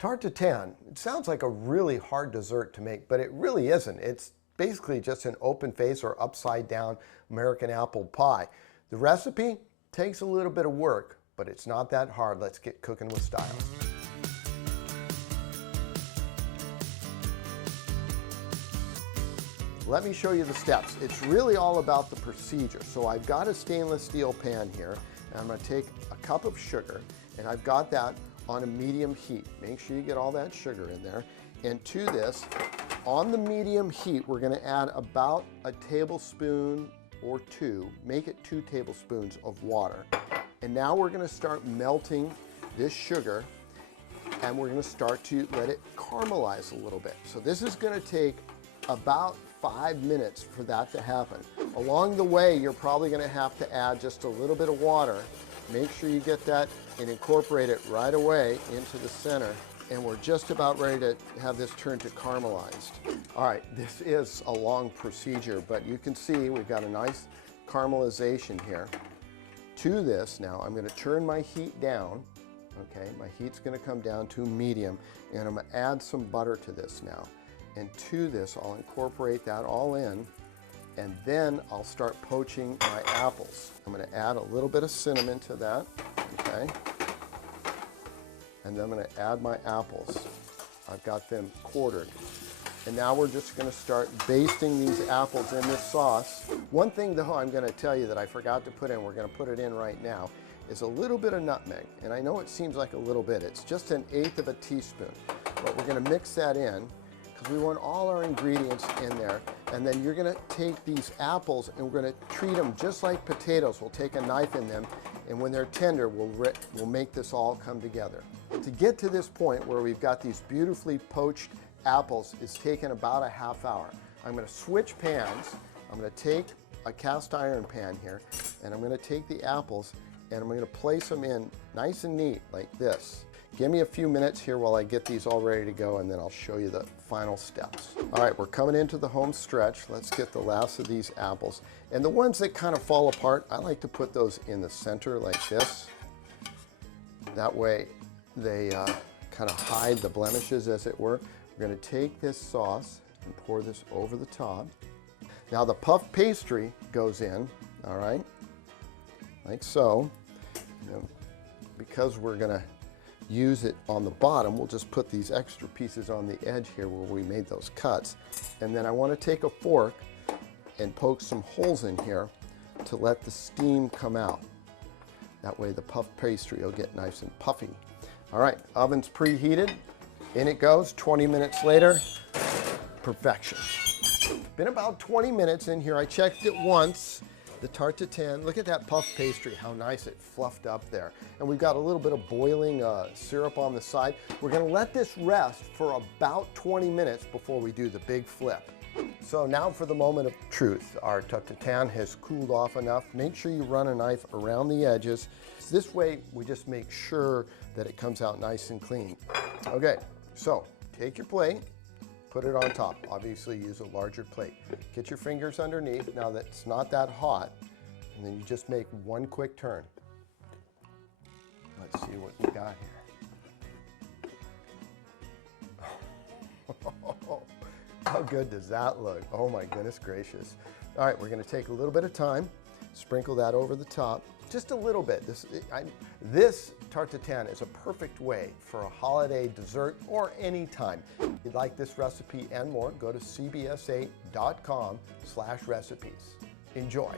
Tart Tatin, it sounds like a really hard dessert to make, but it really isn't. It's basically just an open face or upside down American apple pie. The recipe takes a little bit of work, but it's not that hard. Let's get cooking with style. Let me show you the steps. It's really all about the procedure. So I've got a stainless steel pan here, and I'm going to take a cup of sugar, and I've got that on a medium heat. Make sure you get all that sugar in there. And to this, on the medium heat, we're going to add about a tablespoon or two, make it 2 tablespoons of water. And now we're going to start melting this sugar, and we're going to start to let it caramelize a little bit. So this is going to take about 5 minutes for that to happen. Along the way, you're probably going to have to add just a little bit of water. Make sure you get that and incorporate it right away into the center. And we're just about ready to have this turn to caramelized. All right, this is a long procedure, but you can see we've got a nice caramelization here. To this now, I'm going to turn my heat down. Okay, my heat's going to come down to medium, and I'm going to add some butter to this now. And to this, I'll incorporate that all in, and then I'll start poaching my apples. I'm going to add a little bit of cinnamon to that, okay? And then I'm going to add my apples. I've got them quartered. And now we're just going to start basting these apples in this sauce. One thing though I'm going to tell you that I forgot to put in, we're going to put it in right now, is a little bit of nutmeg. And I know it seems like a little bit. It's just 1/8 of a teaspoon. But we're going to mix that in, because we want all our ingredients in there. And then you're going to take these apples and we're going to treat them just like potatoes. We'll take a knife in them, and when they're tender, we'll make this all come together. To get to this point where we've got these beautifully poached apples is taken about a half hour. I'm going to switch pans. I'm going to take a cast iron pan here, and I'm going to take the apples and I'm going to place them in nice and neat like this. Give me a few minutes here while I get these all ready to go, and then I'll show you the final steps. All right, we're coming into the home stretch. Let's get the last of these apples. And the ones that kind of fall apart, I like to put those in the center like this. That way they kind of hide the blemishes, as it were. We're going to take this sauce and pour this over the top. Now the puff pastry goes in, all right, like so. Because we're going to use it on the bottom, we'll just put these extra pieces on the edge here where we made those cuts. And then I want to take a fork and poke some holes in here to let the steam come out. That way the puff pastry will get nice and puffy. All right, oven's preheated. In it goes. 20 minutes later, perfection. Been about 20 minutes in here. I checked it once. The Tart Tatin, look at that puff pastry, how nice it fluffed up there. And we've got a little bit of boiling syrup on the side. We're going to let this rest for about 20 minutes before we do the big flip. So now for the moment of truth. Our Tart Tatin has cooled off enough. Make sure you run a knife around the edges. This way we just make sure that it comes out nice and clean. Okay, so take your plate. Put it on top. Obviously use a larger plate. Get your fingers underneath now that it's not that hot, and then you just make one quick turn. Let's see what we got here. How good does that look? Oh my goodness gracious. All right, we're going to take a little bit of time, sprinkle that over the top, just a little bit. This Tart Tatin is a perfect way for a holiday dessert or any time. If you'd like this recipe and more, go to cbs8.com/recipes. Enjoy.